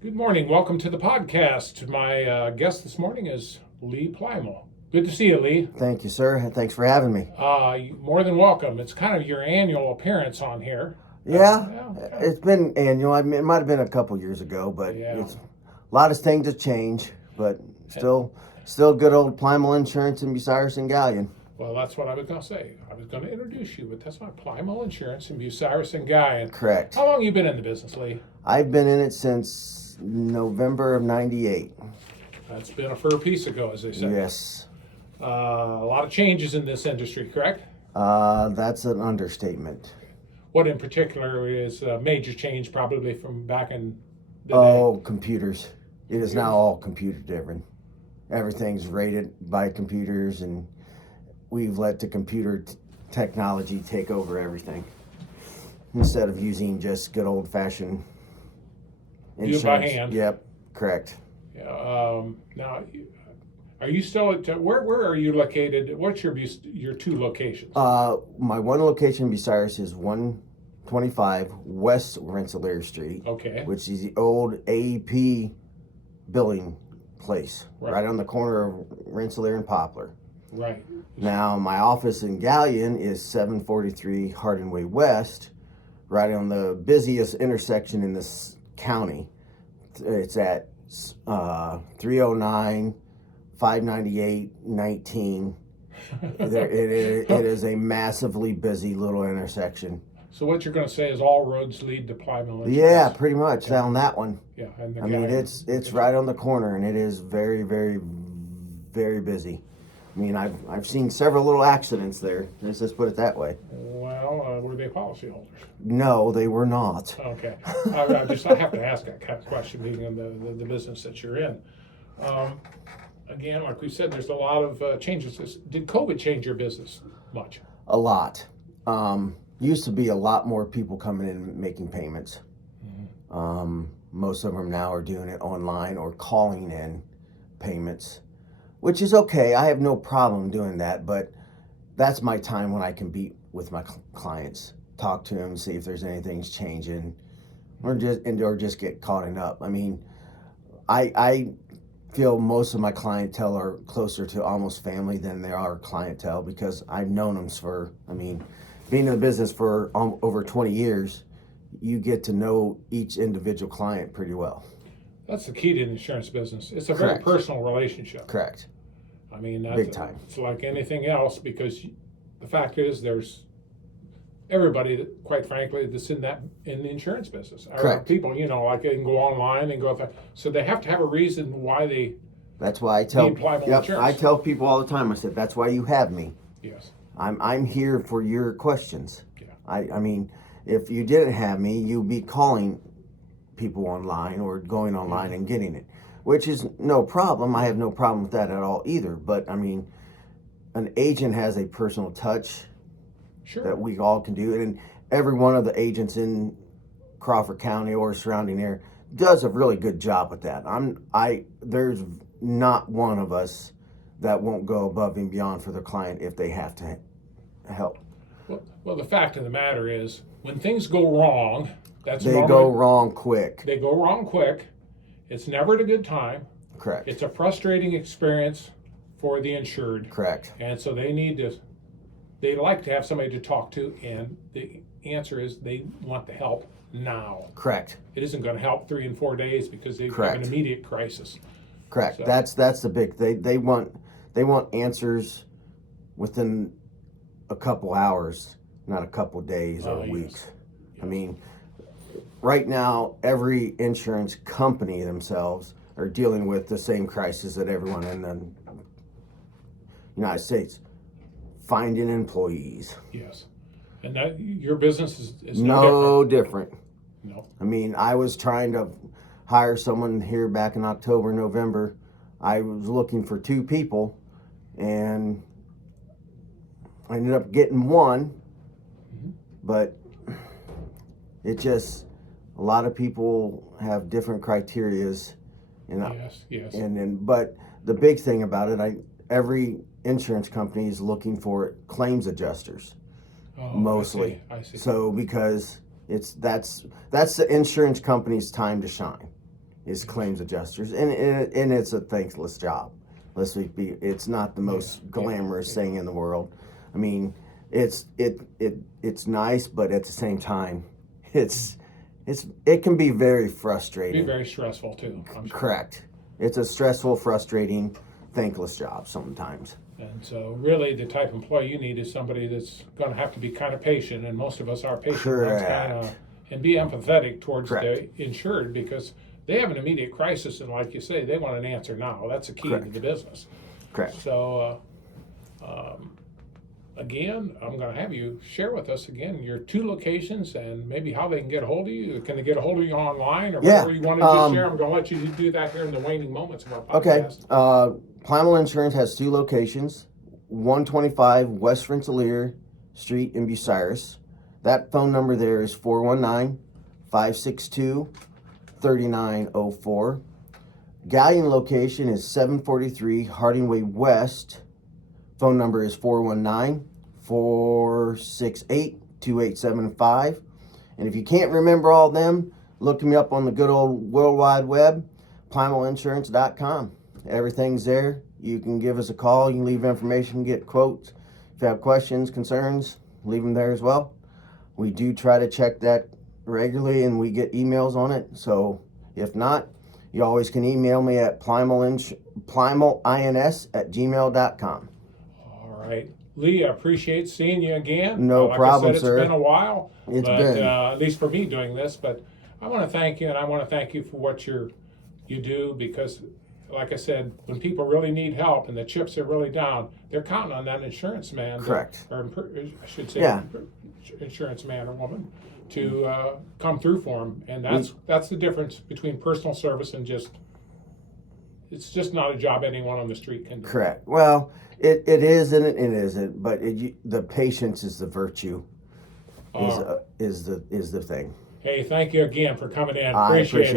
Good morning. Welcome to the podcast. My guest this morning is Lee Plymale. Good to see you, Lee. Thank you, sir. Thanks for having me. More than welcome. It's kind of your annual appearance on here. Yeah, it's been annual. I mean, it might have been a couple years ago, but it's a lot of things have changed. But still good old Plymale Insurance in Bucyrus and Gallion. Well, that's what I was going to say. I was going to introduce you, but that's not Plymale Insurance in Bucyrus and Gallion. Correct. How long have you been in the business, Lee? I've been in it since November of '98. That's been a fair piece ago, as they say. Yes. A lot of changes in this industry, correct? That's an understatement. What in particular is a major change probably from back in the day? Computers. It is now all computer driven. Everything's rated by computers, and we've let the computer technology take over everything instead of using just good old fashioned insurance. Do it by hand. Yep, correct. Now, are you still at where are you located? What's your two locations? My one location in Bucyrus is 125 West Rensselaer Street. Okay. Which is the old AEP billing place, right on the corner of Rensselaer and Poplar. Right. Now, my office in Gallion is 743 Hardin Way West, right on the busiest intersection in this county. It's at 309, 598, 19. It is a massively busy little intersection. So what you're going to say is all roads lead to Plymale Insurance? Yeah, pretty much down that one. Yeah. I mean, it's right on the corner, and it is very, very, very busy. I mean, I've seen several little accidents there. Let's just put it that way. Well, were they policyholders? No, they were not. Okay. I have to ask that kind of question, being in the business that you're in. Again, like we said, there's a lot of changes. Did COVID change your business much? A lot. Used to be a lot more people coming in and making payments. Mm-hmm. Most of them now are doing it online or calling in payments, which is okay. I have no problem doing that, but that's my time when I can be with my clients, talk to them, see if there's anything's changing, or just get caught up. I mean, I feel most of my clientele are closer to almost family than they are clientele, because I've known them for, being in the business for over 20 years, you get to know each individual client pretty well. That's the key to the insurance business. It's a Correct. very personal relationship. Correct. I mean, big time. It's like anything else, because the fact is there's everybody that, quite frankly, that's in the insurance business. Correct. People, like they can go online and go, so they have to have a reason why they. That's why I tell. Insurance. I tell people all the time. I said, that's why you have me. Yes. I'm here for your questions. Yeah. I mean, if you didn't have me, you'd be calling people online or going online and getting it, which is no problem. I have no problem with that at all either. But I mean, an agent has a personal touch. Sure. That we all can do, and every one of the agents in Crawford County or surrounding area does a really good job with that. There's not one of us that won't go above and beyond for their client if they have to help. Well, the fact of the matter is, when things go wrong, they go wrong quick. They go wrong quick. It's never at a good time. Correct. It's a frustrating experience for the insured. Correct. And so they like to have somebody to talk to, and the answer is they want the help now. Correct. It isn't going to help 3 and 4 days because they have an immediate crisis. Correct. So, that's the big. They want answers within a couple hours, not a couple days or weeks. Yes. I mean, right now every insurance company themselves are dealing with the same crisis that everyone in the United States. Finding employees. Yes. And that your business is no different. No. I mean, I was trying to hire someone here back in October, November. I was looking for 2 people, and I ended up getting one. Mm-hmm. But it just, a lot of people have different criterias. Yes. But the big thing about it, every insurance company is looking for claims adjusters, mostly. I see. So because that's the insurance company's time to shine. is claims adjusters, and it's a thankless job. It's not the most glamorous thing in the world. I mean, it's nice, but at the same time, it can be very frustrating. Be very stressful too. I'm sure. Correct. It's a stressful, frustrating, thankless job sometimes. And so really the type of employee you need is somebody that's going to have to be kind of patient, and most of us are patient. Correct. And be empathetic towards Correct. the insured, because they have an immediate crisis, and like you say, they want an answer now. That's the key Correct. to the business. Correct. So again, I'm going to have you share with us again your 2 locations and maybe how they can get a hold of you. Can they get a hold of you online or Yeah, whatever you want to just share? I'm going to let you do that here in the waning moments of our podcast. Okay. Plymale Insurance has 2 locations, 125 West Rensselaer Street in Bucyrus. That phone number there is 419-562-3904. Gallion location is 743 Harding Way West. Phone number is 419-468-2875. And if you can't remember all of them, look me up on the good old World Wide Web, PlymaleInsurance.com. Everything's there. You can give us a call. You can leave information, get quotes. If you have questions, concerns, leave them there as well. We do try to check that regularly, and we get emails on it. So if not, you always can email me at plymaleins@gmail.com. All right. Lee, I appreciate seeing you again. No problem, I said, sir. It's been a while. It's but, been. at least for me doing this. But I want to thank you, and I want to thank you for what you do, because, like I said, when people really need help and the chips are really down, they're counting on that insurance man. Correct. Or I should say, Yeah. insurance man or woman to come through for them. And that's the difference between personal service and it's just not a job anyone on the street can do. Correct. Well, it is and it isn't, but the patience is the virtue. Is the thing. Hey, thank you again for coming in. I Appreciate it.